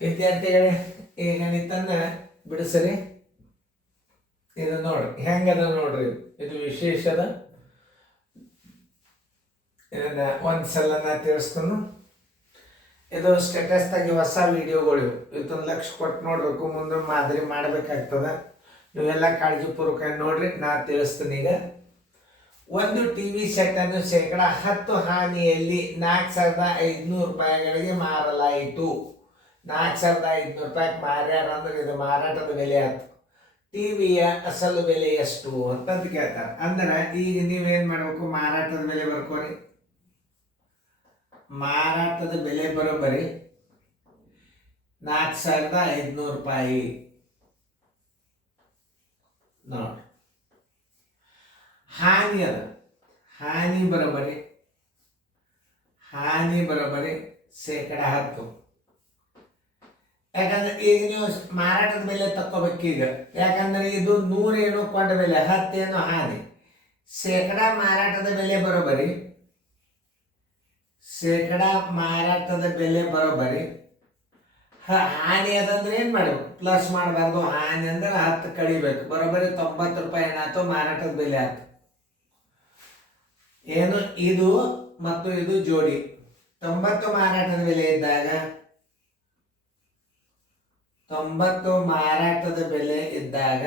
ವಿದ್ಯಾರ್ಥಿಗಳೇ, ಈಗ ಗಣಿತನ್ನ ಬಿಡಿಸ್ರಿ. ಇದು ನೋಡ್ರಿ ಹೆಂಗದ ನೋಡ್ರಿ. ಇದು ವಿಶೇಷದ. ಇದನ್ನ ಒಂದ್ಸಲ ನಾ ತಿಳಿಸ್ತಾನು. ಇದು ಸ್ಟೇಟಸ್ದಾಗಿ ಹೊಸ ವಿಡಿಯೋಗಳು. ಇದೊಂದು ಲಕ್ಷ ಕೊಟ್ಟು ನೋಡ್ಬೇಕು, ಮುಂದೆ ಮಾದರಿ ಮಾಡ್ಬೇಕಾಗ್ತದ. ನೀವೆಲ್ಲ ಕಾಳಜಿಪೂರ್ವಕ ನೋಡ್ರಿ. ನಾ ತಿಳಿಸ್ತೀನಿ. ಈಗ ಒಂದು ಟಿವಿ ಸೆಟ್ ಅನ್ನು 10% ಹಾನಿಯಲ್ಲಿ 4,500 ರೂಪಾಯಿಗಳಿಗೆ ಮಾರಲಾಯಿತು. 4,500 ರೂಪಾಯಿಗೆ ಮಾರ್ಯಾರ ಅಂದ್ರೆ ಇದು ಮಾರಾಟದ ಬೆಲೆ ಆಯ್ತು. ಟಿವಿಯ ಅಸಲು ಬೆಲೆ ಎಷ್ಟು ಅಂತಂದು ಕೇಳ್ತಾರೆ. ಅಂದ್ರೆ ಈಗ ನೀವೇನ್ ಮಾಡ್ಬೇಕು, ಮಾರಾಟದ ಬೆಲೆ ಬರ್ಕೋರಿ. ಮಾರಾಟದ ಬೆಲೆ ಬರೋಬ್ಬರಿ 4,500 ರೂಪಾಯಿ ನೋಡಿ. ಹಾನಿ ಅದ, ಹಾನಿ ಬರೋಬ್ಬರಿ 10%. ಯಾಕಂದ್ರೆ ಈಗ ನೀವು ಮಾರಾಟದ ಬೆಲೆ ತಕ್ಕೋಬೇಕೀಗ. ಯಾಕಂದ್ರೆ ಇದು 100 ಏನು ಕೊಂಡ ಬೆಲೆ, 10 ಏನು ಹಾನಿ. ಮಾರಾಟದ ಬೆಲೆ ಬರೋಬ್ಬರಿ ಮಾರಾಟದ ಬೆಲೆ ಬರೋಬ್ಬರಿ ಹಾನಿ ಅದಂದ್ರೆ ಏನ್ ಮಾಡ್ಬೇಕು, ಪ್ಲಸ್ ಮಾಡಬಾರ್ದು. ಹಾನಿ ಅಂದ್ರೆ 10 ಕಡಿಬೇಕು. ಬರೋಬ್ಬರಿ 90 ರೂಪಾಯಿ ಏನಾಯ್ತು, ಮಾರಾಟದ ಬೆಲೆ ಆಯ್ತು. ಏನು ಇದು ಮತ್ತು ಇದು ಜೋಡಿ 90 ಮಾರಾಟದ ಬೆಲೆ ಇದ್ದಾಗ, 90 ಮಾರಾಟದ ಬೆಲೆ ಇದ್ದಾಗ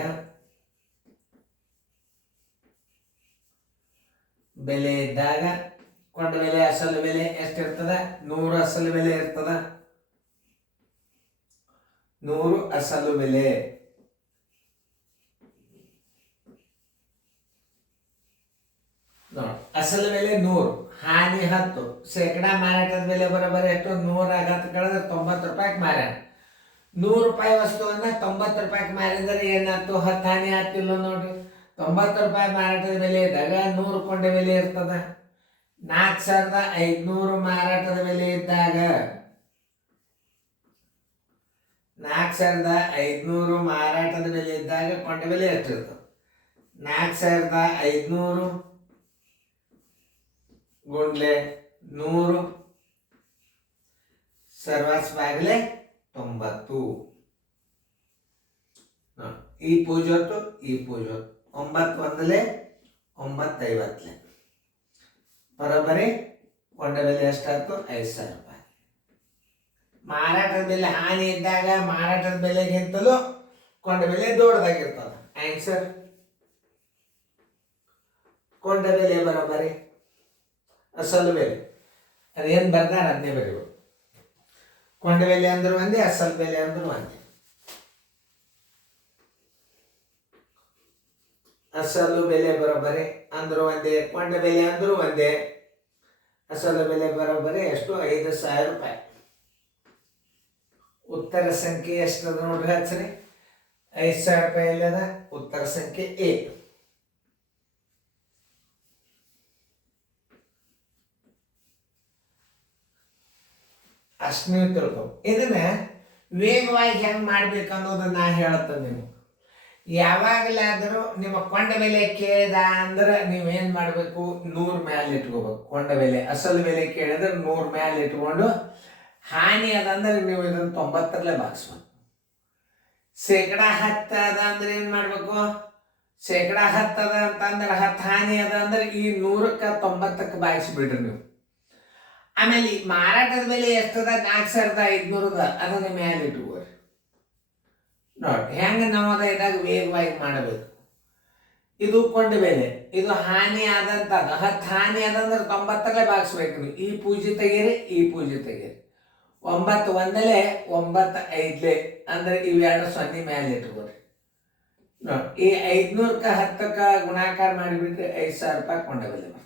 ಕೊಂಡ ಬೆಲೆ ಅಸಲು ಬೆಲೆ ಎಷ್ಟಿರ್ತದ, 100 ಅಸಲು ಬೆಲೆ ಇರ್ತದ. 100 ಅಸಲು ಬೆಲೆ. ನೋಡಿ, ಅಸಲು ಬೆಲೆ 100, ಹಾನಿ 10. ಮಾರಾಟದ ಬೆಲೆ ಬರೋಬ್ಬರಿ ಎಷ್ಟು, 100 ಕಳೆದ್ರೆ 90 ರೂಪಾಯಿಗೆ ಮಾರ್ಯಾನ. 100 ರೂಪಾಯಿ ವಸ್ತುವನ್ನ 90 ರೂಪಾಯಿಗೆ ಮಾರಿದರೆ ಏನಾಯ್ತು, 10 ಹಾನಿ ಆಗ್ತಿಲ್ಲ ನೋಡ್ರಿ. 90 ರೂಪಾಯಿ ಮಾರಾಟದ ಬೆಲೆ ಇದ್ದಾಗ 100 ಕೊಂಡ ಬೆಲೆ ಇರ್ತದ. 4,500 ಮಾರಾಟದ ಬೆಲೆ ಇದ್ದಾಗ, 4,500 ಮಾರಾಟದ ಬೆಲೆ ಇದ್ದಾಗ ಕೊಂಡ ಬೆಲೆ ಎಷ್ಟಿರ್ತದೆ, 4,500 ಗುಂಡ್ಲೆ 100 ಸರ್ವಸ್ ಬಾಗಿಲೆ 90. ಈ ಪೂಜೊತ್ತು ಈ ಪೂಜೊತ್ತು 9 ಒಂದಲೆ 9,50 ಬರೋಬ್ಬರಿ ಕೊಂಡ ಬೆಲೆ ಎಷ್ಟಾಯ್ತು, 5,000 ರೂಪಾಯಿ. ಮಾರಾಟದ ಬೆಲೆ ಹಾನಿ ಇದ್ದಾಗ ಮಾರಾಟದ ಬೆಲೆಗಿಂತಲೂ ಕೊಂಡ ಬೆಲೆ ದೊಡ್ಡದಾಗಿರ್ತದ. ಆನ್ಸರ್ ಕೊಂಡ ಬೆಲೆ ಬರೋಬ್ಬರಿ ಅಸಲು ಬೆಲೆ. ಅದೇನು ಬರ್ದಾರ ಅದನ್ನೇ ಬರೀಬೇಕು. ಕೊಂಡ ಬೆಲೆ ಅಂದ್ರೂ ಒಂದೇ, ಅಸಲು ಬೆಲೆ ಅಂದ್ರೂ ಒಂದೇ. ಅಸಲು ಬೆಲೆ ಬರೋಬ್ಬರಿ ಅಂದ್ರೂ ಒಂದೇ, ಕೊಂಡ ಬೆಲೆ ಅಂದ್ರೂ ಒಂದೇ. ಅಸಲು ಬೆಲೆ ಬರೋಬ್ಬರಿ ಎಷ್ಟು, 5,000 ರೂಪಾಯಿ. ಉತ್ತರ ಸಂಖ್ಯೆ ಎಷ್ಟದ ನೋಡ್ರಿ, ಹಚ್ಚ್ರಿ. 5,000 ರೂಪಾಯಿ ಅದ ಉತ್ತರ ಸಂಖ್ಯೆ ಎ. ಅಷ್ಟು ನೀವು ತಿಳ್ಕೊ. ಇದನ್ನ ವೇಗವಾಗಿ ಹೆಂಗ್ ಮಾಡ್ಬೇಕು ಅನ್ನೋದನ್ನ ನಾ ಹೇಳ್ತೇನೆ ನಿಮಗೆ. ಯಾವಾಗಲಾದರೂ ನಿಮ್ಮ ಕೊಂಡ ಬೆಲೆ ಕೇಳಿದ ಅಂದ್ರೆ ನೀವೇನ್ ಮಾಡ್ಬೇಕು, 100 ಮ್ಯಾಲೆ ಇಟ್ಕೋಬೇಕು. ಕೊಂಡ ಬೆಲೆ ಅಸಲು ಬೆಲೆ ಕೇಳಿದ್ರೆ 100 ಮ್ಯಾಲೆ ಇಟ್ಕೊಂಡು, ಹಾನಿ ಅದಂದ್ರೆ ನೀವು ಇದನ್ನ 90ರಲ್ಲೇ ಭಾಗಿಸ್ಬೇಕು. 10% ಅದ ಅಂದ್ರೆ ಏನ್ ಮಾಡ್ಬೇಕು, 10% ಅದ ಅಂತಂದ್ರೆ 10 ಹಾನಿ ಅದ ಅಂದ್ರೆ ಈ 100ಕ್ಕೆ 90ಕ್ಕೆ ಭಾಗಿಸ್ಬಿಡ್ರಿ ನೀವು. ಆಮೇಲೆ ಮಾರಾಟದ ಬೆಲೆ ಎಷ್ಟದ, 4,500 ಅದನ್ನ ಮ್ಯಾಲೆ ಇಟ್ಕೋರಿ. ನೋಡಿ ಹೆಂಗ ನಾವು ಇದಾಗ ವೇಗವಾಗಿ ಮಾಡಬೇಕು. ಇದು ಕೊಂಡ ಬೆಲೆ, ಇದು ಹಾನಿ ಆದಂತ 10 ಹಾನಿ ಅದಂದ್ರೆ 90ರಲ್ಲೇ ಭಾಗಿಸ್ಬೇಕು ನೀವು. ಈ ಪೂಜೆ ತೆಗೀರಿ, ಈ ಪೂಜೆ ತೆಗೀರಿ. 9 ಒಂದಲೆ 9 5 ಅಂದ್ರೆ ಇವೆರಡು 0 ಮ್ಯಾಲೆ ಇಟ್ಕೋರಿ. ನೋಡಿ, ಈ 500ಕ್ಕೆ 10ಕ್ಕೆ ಗುಣಾಕಾರ ಮಾಡಿಬಿಟ್ರೆ 5,000 ರೂಪಾಯಿ ಕೊಂಡ ಬೆಲೆ ಬರ್ತದೆ.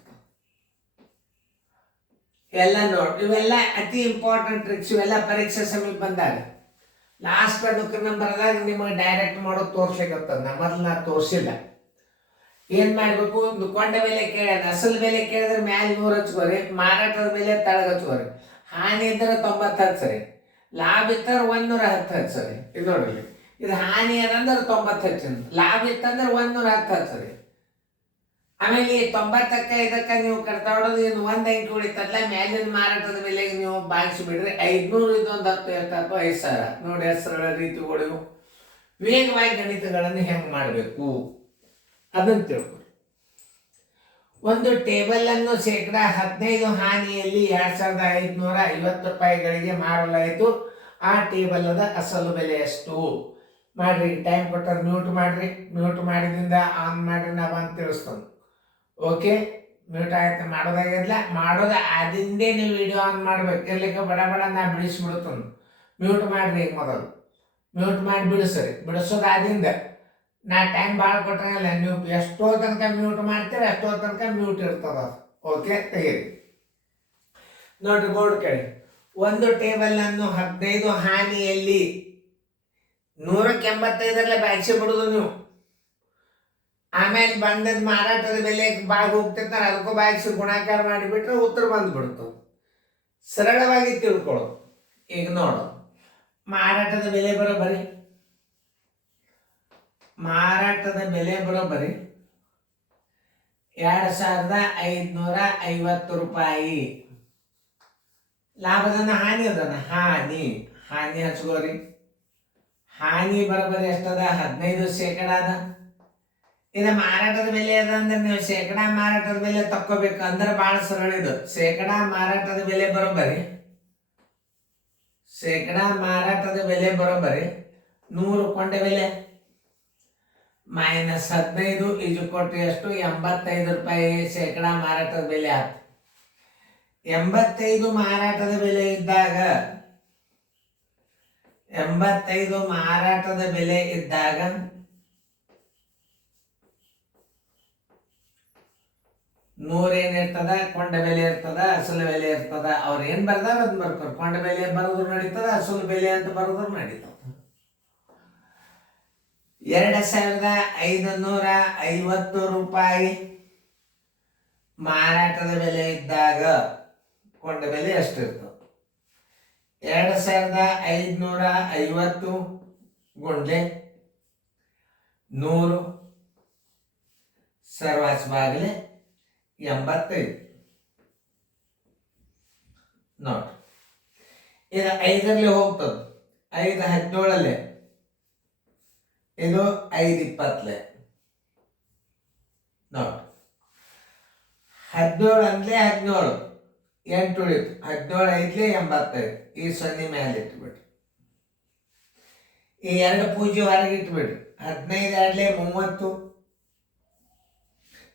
ಎಲ್ಲ ನೋಡಿ, ಇವೆಲ್ಲ ಅತಿ ಇಂಪಾರ್ಟೆಂಟ್ ಟ್ರಿಕ್ಸ್. ಇವೆಲ್ಲ ಪರೀಕ್ಷೆ ಸಮೀಪ ಬಂದಾಗ ಲಾಸ್ಟ್ ನಂಬರ್ ಆದಾಗ ನಿಮಗೆ ಡೈರೆಕ್ಟ್ ಮಾಡೋದು ತೋರ್ಸ್ಲಿಕ್ಕತ್ತದ. ಮೊದಲು ನಾ ತೋರಿಸಿಲ್ಲ. ಏನ್ ಮಾಡ್ಬೇಕು, ಒಂದು ಕೊಂಡ ಬೆಲೆ ಕೇಳಿದ, ಅಸಲು ಬೆಲೆ ಕೇಳಿದ್ರೆ ಮ್ಯಾಲೆ 100 ಹಚ್ಕೋರಿ, ಮಾರಾಟದ ಬೆಲೆ ತಳಗ ಹಚ್ಕೋರಿ. ಹಾನಿ ಇದ್ರೆ 90 ಹಚ್ಚ್ರಿ, ಲಾಭ ಇತ್ತಂದ್ರೆ 110 ಹಚ್ಚ್ರಿ. ಇದು ನೋಡ್ರಿ, ಇದು ಹಾನಿ ಅದಂದ್ರೆ 90 ಹಚ್ಚಿನ, ಲಾಭ ಇತ್ತಂದ್ರೆ 110 ಹಚ್ಚ್ರಿ. ಆಮೇಲೆ ಈ 90ಕ್ಕೆ ಇದಕ್ಕೆ ನೀವು ಕಟ್ತಾ ಹೊಡೋದು ಇನ್ನು ಒಂದು ಅಂಕಿ ಉಳಿತಲ್ಲ, ಮೇಲಿನ ಮಾರಾಟದ ಬೆಲೆಗೆ ನೀವು ಭಾಗಿಸಿ ಬಿಡ್ರಿ. 500 ಇದೊಂದು 10 ಎಷ್ಟಾಯ್ತು? 5,000. ನೋಡಿ ಹೆಸರುಗಳ ರೀತಿಗಳು ವೇಗವಾಗಿ ಗಣಿತಗಳನ್ನು ಹೆಂಗೆ ಮಾಡಬೇಕು ಅದನ್ನು ತಿಳ್ಕೊರಿ. ಒಂದು ಟೇಬಲ್ ಅನ್ನು ಶೇಕಡಾ 15 ಹಾನಿಯಲ್ಲಿ 2,550 ರೂಪಾಯಿಗಳಿಗೆ ಮಾರಲಾಯಿತು. ಆ ಟೇಬಲ್ ಅಸಲು ಬೆಲೆ ಎಷ್ಟು? ಮಾಡ್ರಿ. ಟೈಮ್ ಕೊಟ್ಟರೆ ಮ್ಯೂಟ್ ಮಾಡ್ರಿ. ಮ್ಯೂಟ್ ಮಾಡಿದಿಂದ ಆನ್ ಮಾಡ್ರಿ, ನಾ ಬಂದು ತಿಳಿಸ್ತಾನೆ. ಓಕೆ, ಮ್ಯೂಟ್ ಆಯ್ತು. ಮಾಡೋದಾಗಿಲ್ಲ, ಮಾಡೋದು ಆದಿಂದೇ ನೀವು ವಿಡಿಯೋ ಆನ್ ಮಾಡ್ಬೇಕು. ಇರ್ಲಿಕ್ಕೆ ಬಡ ಬಡ ನಾ ಬಿಡಿಸ್ಬಿಡ್ತಾನೆ. ಮ್ಯೂಟ್ ಮಾಡ್ರಿ. ಈಗ ಮೊದಲು ಮ್ಯೂಟ್ ಮಾಡಿ ಬಿಡಿಸ್ರಿ. ಬಿಡಿಸೋದು ಆದಿಂದ ನಾ ಟೈಮ್ ಭಾಳ ಕೊಟ್ಟಂಗಿಲ್ಲ. ನೀವು ಎಷ್ಟೋ ತನಕ ಮ್ಯೂಟ್ ಮಾಡ್ತೀರಿ ಅಷ್ಟೋ ತನಕ ಮ್ಯೂಟ್ ಇರ್ತದ. ಓಕೆ, ತೆಗೀರಿ. ನೋಡ್ರಿ ಬೋರ್ಡ್ ಕಡೆ. ಒಂದು ಟೇಬಲ್ ಅನ್ನು 15 ಹಾನಿಯಲ್ಲಿ 185 ಭಾಗಿಸಿ ಬಿಡುದು ನೀವು. ಆಮೇಲೆ ಬಂದದ ಮಾರಾಟದ ಬೆಲೆ ಬಾಗಿ ಹೋಗ್ತಿರ್ತಾರೆ, ಅದಕ್ಕೂ ಭಾಗಿಸಿ ಗುಣಾಕಾರ ಮಾಡಿಬಿಟ್ರೆ ಉತ್ತರ ಬಂದ್ಬಿಡ್ತು. ಸರಳವಾಗಿ ತಿಳ್ಕೊಳ್ಳೋದು. ಈಗ ನೋಡು, ಮಾರಾಟದ ಬೆಲೆ ಬರೋಬ್ಬರಿ 2,550 ರೂಪಾಯಿ. ಲಾಭದನ್ನ ಹಾನಿ ಅದನ್ನ ಹಾನಿ ಹಚ್ಕೋರಿ. ಹಾನಿ ಬರೋಬ್ಬರಿ ಎಷ್ಟದ? 15% ಅದ. ಇನ್ನು ಮಾರಾಟದ ಬೆಲೆ ಅದ ಅಂದ್ರೆ ನೀವು ಶೇಕಡಾ ಮಾರಾಟದ ಬೆಲೆ ತಕ್ಕೋಬೇಕು ಅಂದ್ರೆ ಬಹಳ ಸರಳ ಇದು. ಶೇಕಡಾ ಮಾರಾಟದ ಬೆಲೆ ಬರೋಬ್ಬರಿ 100 ಕೊಂಡೆ ಬೆಲೆ -15 ಎಷ್ಟು? 85 ರೂಪಾಯಿ ಶೇಕಡಾ ಮಾರಾಟದ ಬೆಲೆ ಆಯ್ತು. 85 ಮಾರಾಟದ ಬೆಲೆ ಇದ್ದಾಗ 100 ಏನಿರ್ತದ? ಕೊಂಡ ಬೆಲೆ ಇರ್ತದ, ಅಸಲು ಬೆಲೆ ಇರ್ತದ. ಅವ್ರು ಏನ್ ಬರ್ದಾರ ಅದ್ ಬರ್ತಾರೆ. ಕೊಂಡ ಬೆಲೆ ಬರೋದ್ರು ನಡೀತದ, ಅಸಲು ಬೆಲೆ ಅಂತ ಬರೋದ್ರು ನಡೀತದ. 2,550 ರೂಪಾಯಿ ಮಾರಾಟದ ಬೆಲೆ ಇದ್ದಾಗ ಕೊಂಡ ಬೆಲೆ ಎಷ್ಟಿರ್ತದೆ? 2,550 ಗುಂಡ್ಲೆ 100 ಸರ್ವಾಸ್ ಬಾಗಿಲೆ 85. ನೋಡಿ, ಇದು 5ರಲ್ಲಿ ಹೋಗ್ತದೆ. 5 17 ಇದು 5 20. ನೋಡಿ, 17 ಅಂದ್ಲೆ 17 8 ಉಳಿತು. 17 ಐದ್ಲೆ 85. ಈ 0 ಮೇಲೆ ಇಟ್ಬಿಡ್ರಿ. ಈ 2 ಪೂಜೆ ಹೊರಗೆ ಇಟ್ಬಿಡ್ರಿ. 15 2 30.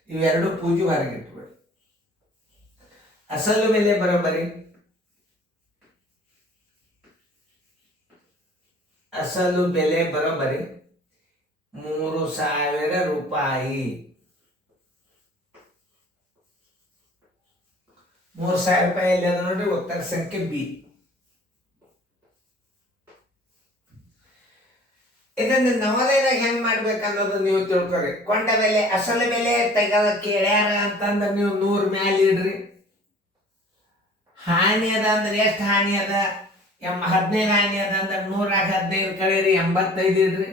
ಇವೆರಡು ಪೂಜೆ ಹೊರಗೆ ಇಟ್ಬಿಡ್ರಿ. ಅಸಲು ಬೆಲೆ ಬರೋಬ್ಬರಿ 3,000 ರೂಪಾಯಿ. 3,000 ರೂಪಾಯಿ ಎಲ್ಲಿ ಅದ ನೋಡ್ರಿ? ಉತ್ತರ ಸಂಖ್ಯೆ ಬಿ. ಇದನ್ನು ನವೋದಯದಾಗ ಹೆಂಗ್ ಮಾಡ್ಬೇಕು ಅನ್ನೋದು ನೀವು ತಿಳ್ಕೊರಿ. ಕೊಂಡ ಬೆಲೆ ಅಸಲು ಬೆಲೆ ತೆಗೆದ ಕೇಳ್ಯಾರ ಅಂತಂದ್ರೆ ನೀವು 100 ಮ್ಯಾಲ ಇಡ್ರಿ. ಹಾನಿ ಅದ ಅಂದ್ರೆ ಎಷ್ಟು ಹಾನಿ ಅದ? 15 ಹಾನಿ ಅದ ಅಂದ್ರೆ 100 ಕಳೀರಿ, 85 ಇಡ್ರಿ.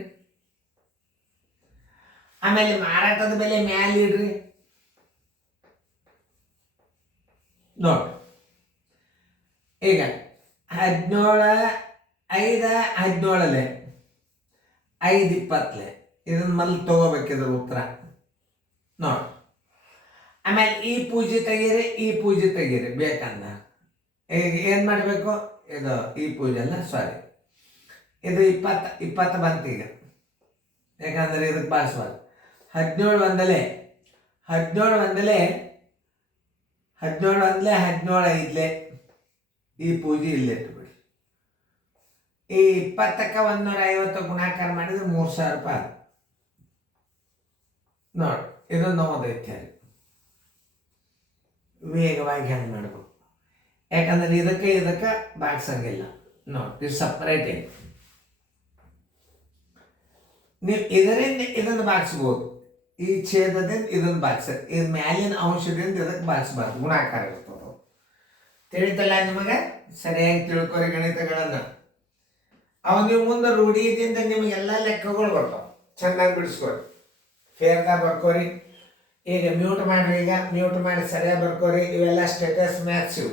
ಆಮೇಲೆ ಮಾರಾಟದ ಬೆಲೆ ಮ್ಯಾಲ ಇಡ್ರಿ. ನೋಡಿ, ಈಗ 17 5 17 5 20. ಇದನ್ನ ಮೊದಲು ತಗೋಬೇಕಿದ್ರ ಉತ್ತರ. ನೋಡಿ, ಆಮೇಲೆ ಈ ಪೂಜೆ ತೆಗೀರಿ, ಈ ಪೂಜೆ ತೆಗೀರಿ ಬೇಕಂದ. ಈಗ ಏನು ಮಾಡಬೇಕು? ಇದು ಈ ಪೂಜೆ ಅಲ್ಲ, ಸಾರಿ, ಇದು 20 ಬಂತು ಈಗ. ಯಾಕಂದ್ರೆ ಇದಕ್ಕೆ ಬಾರಿಸ್ಬಾರ್ದು. 17 ಒಂದಲೆ 17 5 ಈ ಪೂಜೆ ಇಲ್ಲಿಟ್ಟು ಬಿಡಿ. ಈ 20ಕ್ಕೆ 150 ಗುಣಾಕಾರ ಮಾಡಿದ್ರೆ 3,000 ರೂಪಾಯಿ. ನೋಡಿ, ಇದು ನವೋದಯ. ವೇಗವಾಗಿ ಹೆಂಗೆ ಮಾಡಬೇಕು? ಯಾಕಂದ್ರೆ ಇದಕ್ಕೆ ಬಾಗ್ಸಂಗಿಲ್ಲ. ನೋಡಿ, ಇದು ಸಪ್ರೇಟ್ ಇದೆ. ನೀವು ಇದರಿಂದ ಇದನ್ನು ಬಾಗಿಸ್ಬೋದು. ಈ ಛೇದದಿಂದ ಇದನ್ನು ಬಾಗಿಸ್ರಿ. ಇದು ಮ್ಯಾಲಿನ ಅಂಶದಿಂದ ಇದಕ್ಕೆ ಬಾಗಿಸ್ಬಾರ್ದು, ಗುಣಾಕಾರ ಇರ್ತದೆ. ತಿಳಿತಲ್ಲ ನಿಮಗೆ? ಸರಿಯಾಗಿ ತಿಳ್ಕೊರಿ ಗಣಿತಗಳನ್ನು. ಅವು ನೀವು ಮುಂದೆ ರೂಢಿಯಿಂದ ನಿಮಗೆಲ್ಲ ಲೆಕ್ಕಗಳು ಬರ್ತಾವೆ. ಚೆನ್ನಾಗಿ ಬಿಡಿಸ್ಕೊರಿ. ಫೇರ್ದಾಗ ಬರ್ಕೋರಿ. ಈಗ ಮ್ಯೂಟ್ ಮಾಡ್ರಿ, ಈಗ ಮ್ಯೂಟ್ ಮಾಡಿ ಸರಿಯಾಗಿ ಬರ್ಕೋರಿ. ಇವೆಲ್ಲ ಸ್ಟೇಟಸ್ ಮ್ಯಾಚ್ ಇವು.